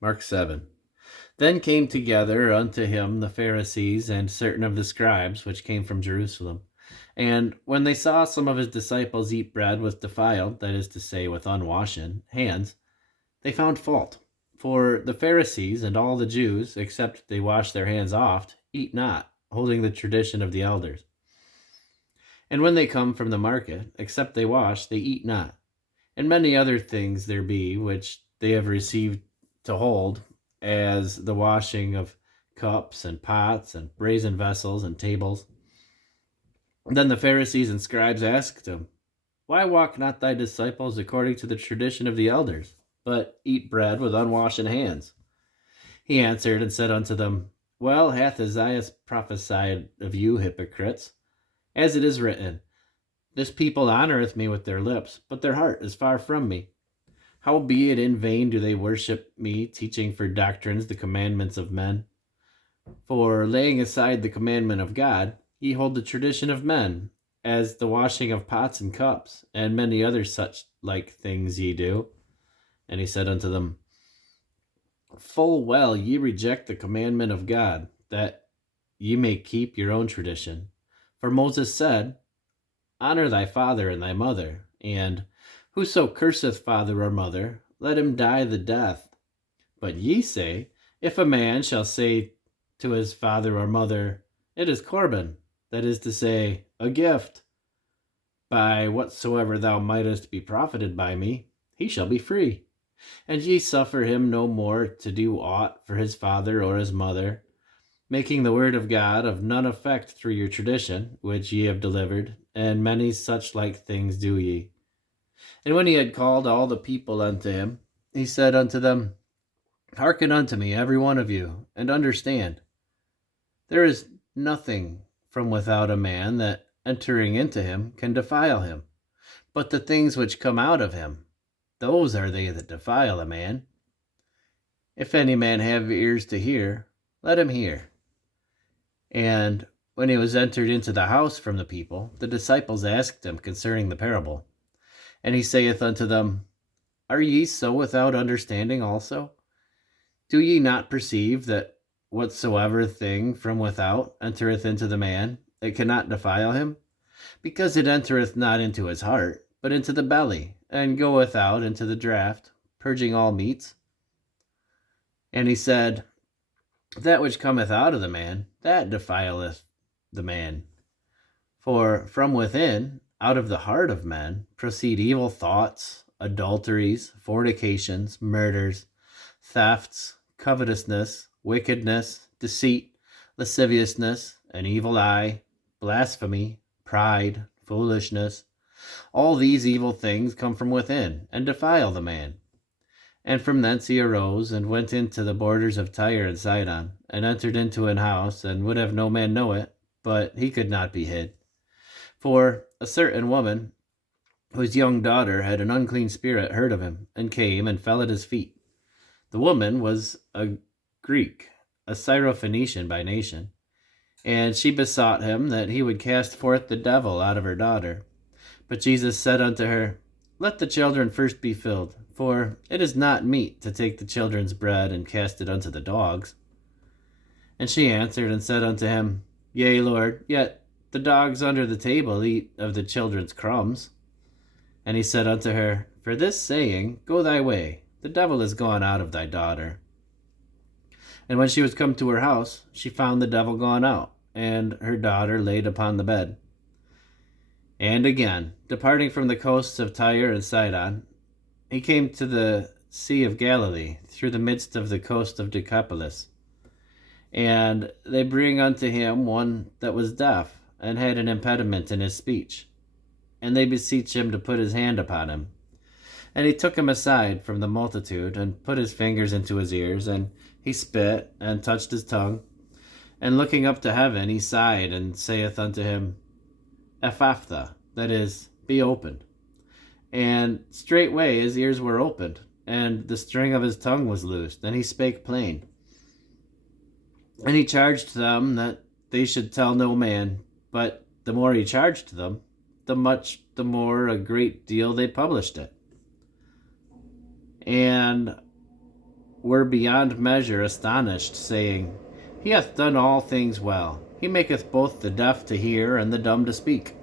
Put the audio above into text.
Mark 7. Then came together unto him the Pharisees and certain of the scribes which came from Jerusalem. And when they saw some of his disciples eat bread with defiled, that is to say, with unwashen hands, they found fault. For the Pharisees and all the Jews, except they wash their hands oft, eat not, holding the tradition of the elders. And when they come from the market, except they wash, they eat not. And many other things there be which they have received to hold, as the washing of cups and pots and brazen vessels and tables. Then the Pharisees and scribes asked him, Why walk not thy disciples according to the tradition of the elders, but eat bread with unwashen hands? He answered and said unto them, Well hath Isaiah prophesied of you hypocrites, as it is written, This people honoreth me with their lips, but their heart is far from me. Howbeit in vain do they worship me, teaching for doctrines the commandments of men. For laying aside the commandment of God, ye hold the tradition of men, as the washing of pots and cups, and many other such like things ye do. And he said unto them, Full well ye reject the commandment of God, that ye may keep your own tradition. For Moses said, Honor thy father and thy mother, and whoso curseth father or mother, let him die the death. But ye say, If a man shall say to his father or mother, It is Corban, that is to say, a gift, by whatsoever thou mightest be profited by me, he shall be free. And ye suffer him no more to do aught for his father or his mother, making the word of God of none effect through your tradition, which ye have delivered, and many such like things do ye. And when he had called all the people unto him, he said unto them, Hearken unto me, every one of you, and understand. There is nothing from without a man that, entering into him, can defile him, but the things which come out of him, those are they that defile a man. If any man have ears to hear, let him hear. And when he was entered into the house from the people, the disciples asked him concerning the parable. And he saith unto them, Are ye so without understanding also? Do ye not perceive that whatsoever thing from without entereth into the man, it cannot defile him? Because it entereth not into his heart, but into the belly, and goeth out into the draught, purging all meats. And he said, That which cometh out of the man, that defileth the man. For from within, out of the heart of men, proceed evil thoughts, adulteries, fornications, murders, thefts, covetousness, wickedness, deceit, lasciviousness, an evil eye, blasphemy, pride, foolishness. All these evil things come from within, and defile the man. And from thence he arose, and went into the borders of Tyre and Sidon, and entered into an house, and would have no man know it, but he could not be hid. For a certain woman, whose young daughter had an unclean spirit, heard of him, and came and fell at his feet. The woman was a Greek, a Syrophoenician by nation, and she besought him that he would cast forth the devil out of her daughter. But Jesus said unto her, Let the children first be filled, for it is not meet to take the children's bread and cast it unto the dogs. And she answered and said unto him, Yea, Lord, yet the dogs under the table eat of the children's crumbs. And he said unto her, For this saying, go thy way, the devil is gone out of thy daughter. And when she was come to her house, she found the devil gone out, and her daughter laid upon the bed. And again, departing from the coasts of Tyre and Sidon, he came to the Sea of Galilee, through the midst of the coast of Decapolis. And they bring unto him one that was deaf, and had an impediment in his speech. And they beseech him to put his hand upon him. And he took him aside from the multitude, and put his fingers into his ears, and he spit, and touched his tongue. And looking up to heaven, he sighed, and saith unto him, Ephphatha, that is, be opened. And straightway his ears were opened, and the string of his tongue was loosed, and he spake plain. And he charged them that they should tell no man, but the more he charged them, the more a great deal they published it. And were beyond measure astonished, saying, He hath done all things well. He maketh both the deaf to hear and the dumb to speak.